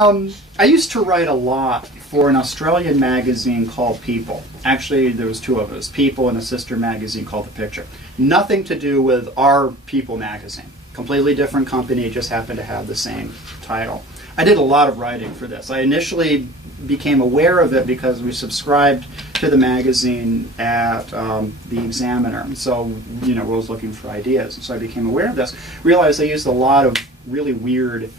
I used to write a lot for an Australian magazine called People. Actually, there was two of us, People and a sister magazine called The Picture. Nothing to do with our People magazine. Completely different company, just happened to have the same title. I did a lot of writing for this. I initially became aware of it because we subscribed to the magazine at the Examiner. And so, you know, I was looking for ideas. And so I became aware of this. Realized I used a lot of really weird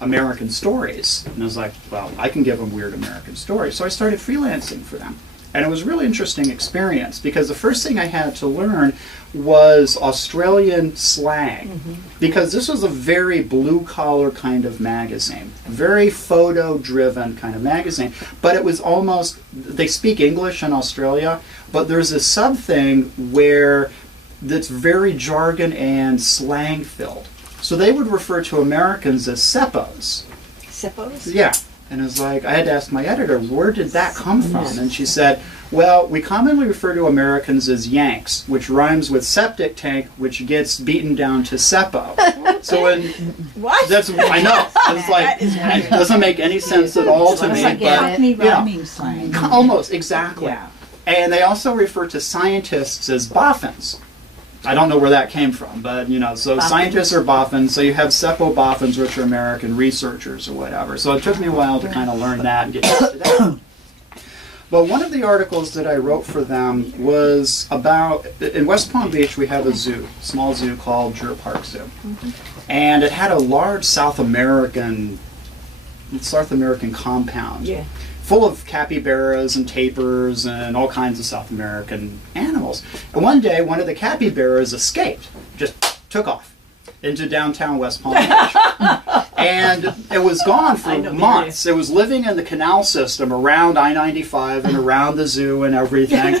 American stories. And I was like, well, I can give them weird American stories. So I started freelancing for them. And it was a really interesting experience because the first thing I had to learn was Australian slang. Because this was a very blue-collar kind of magazine. Very photo-driven kind of magazine. But it was almost, they speak English in Australia, but there's a sub-thing where that's very jargon and slang-filled. So they would refer to Americans as seppos. Seppos? Yeah. And it was like, I had to ask my editor, where did that come from? And she said, well, we commonly refer to Americans as Yanks, which rhymes with septic tank, which gets beaten down to seppo. So when what? That's I know. It's like it doesn't make any sense at all to me. Like Cockney rhyming slang. Almost, exactly. Yeah. And they also refer to scientists as boffins. I don't know where that came from, but you know, so boffins. Scientists are boffins, so you have seppo boffins, which are American researchers or whatever. So it took me a while to kind of learn that and get used to that. But one of the articles that I wrote for them was about, in West Palm Beach we have a zoo, small zoo called Jura Park Zoo. And it had a large South American compound. Yeah. Full of capybaras and tapirs and all kinds of South American animals. And one day, one of the capybaras escaped, just took off into downtown West Palm Beach. And it was gone for months. It was living in the canal system around I-95 and around the zoo and everything.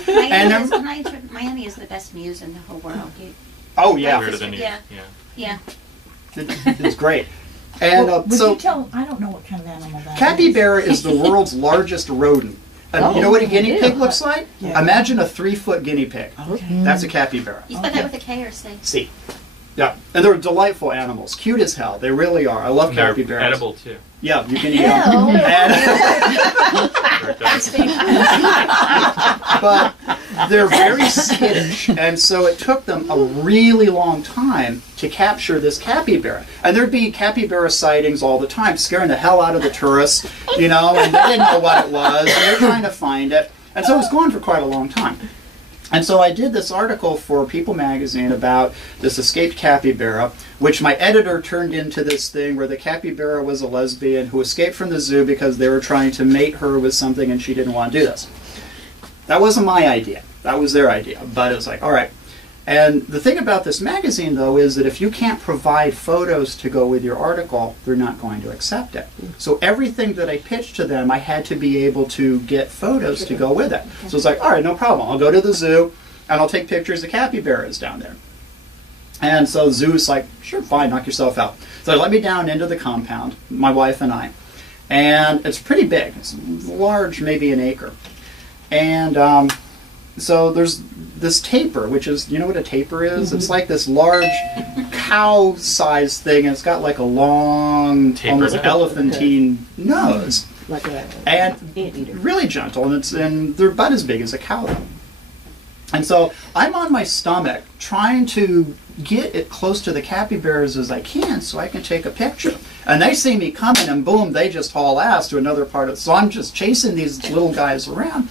Miami is the best muse in the whole world. Oh, yeah. Yeah. It's great. And would you tell? I don't know what kind of animal that capybara is the world's largest rodent. You know what a guinea pig looks like? Yeah. Imagine a 3-foot guinea pig. Okay. That's a capybara. You spell that with a K or C? C. Yeah, and they're delightful animals. Cute as hell. They really are. I love capybaras. They're edible too. Yeah, you can eat them. But they're very skittish, and so it took them a really long time to capture this capybara. And there'd be capybara sightings all the time, scaring the hell out of the tourists, you know, and they didn't know what it was, and they're trying to find it. And so it was going for quite a long time. And so I did this article for People magazine about this escaped capybara, which my editor turned into this thing where the capybara was a lesbian who escaped from the zoo because they were trying to mate her with something and she didn't want to do this. That wasn't my idea. That was their idea. But it was like, all right. And the thing about this magazine, though, is that if you can't provide photos to go with your article, they're not going to accept it. So everything that I pitched to them, I had to be able to get photos to go with it. So it's like, all right, no problem. I'll go to the zoo, and I'll take pictures of capybaras down there. And so the zoo's like, sure, fine, knock yourself out. So they let me down into the compound, my wife and I. And it's pretty big. It's large, maybe an acre. And so there's this tapir, which is, you know what a tapir is? It's like this large cow-sized thing, and it's got like a long, almost elephantine nose. And really gentle, and they're about as big as a cow, though. And so I'm on my stomach trying to get it close to the capybaras as I can so I can take a picture. And they see me coming, and boom, they just haul ass to another part of it. So I'm just chasing these little guys around.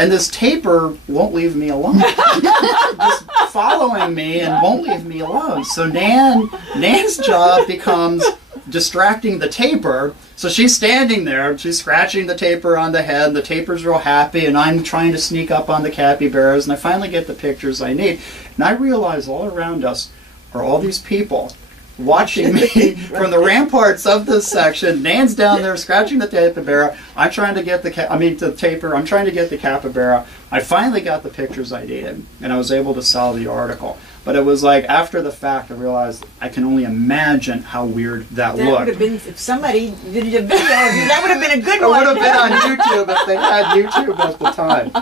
And this tapir won't leave me alone. Just following me and won't leave me alone. So Nan's job becomes distracting the tapir. So she's standing there, she's scratching the tapir on the head, the tapir's real happy, and I'm trying to sneak up on the capybaras, and I finally get the pictures I need. And I realize all around us are all these people watching me from the ramparts of this section. Nan's down there scratching the capybara. I'm trying to get the tapir. I'm trying to get the capybara. I finally got the pictures I needed, and I was able to sell the article. But it was like, after the fact, I realized I can only imagine how weird that looked. That would have been, if somebody did a video of you, that would have been a good one. It would have been on YouTube if they had YouTube at the time.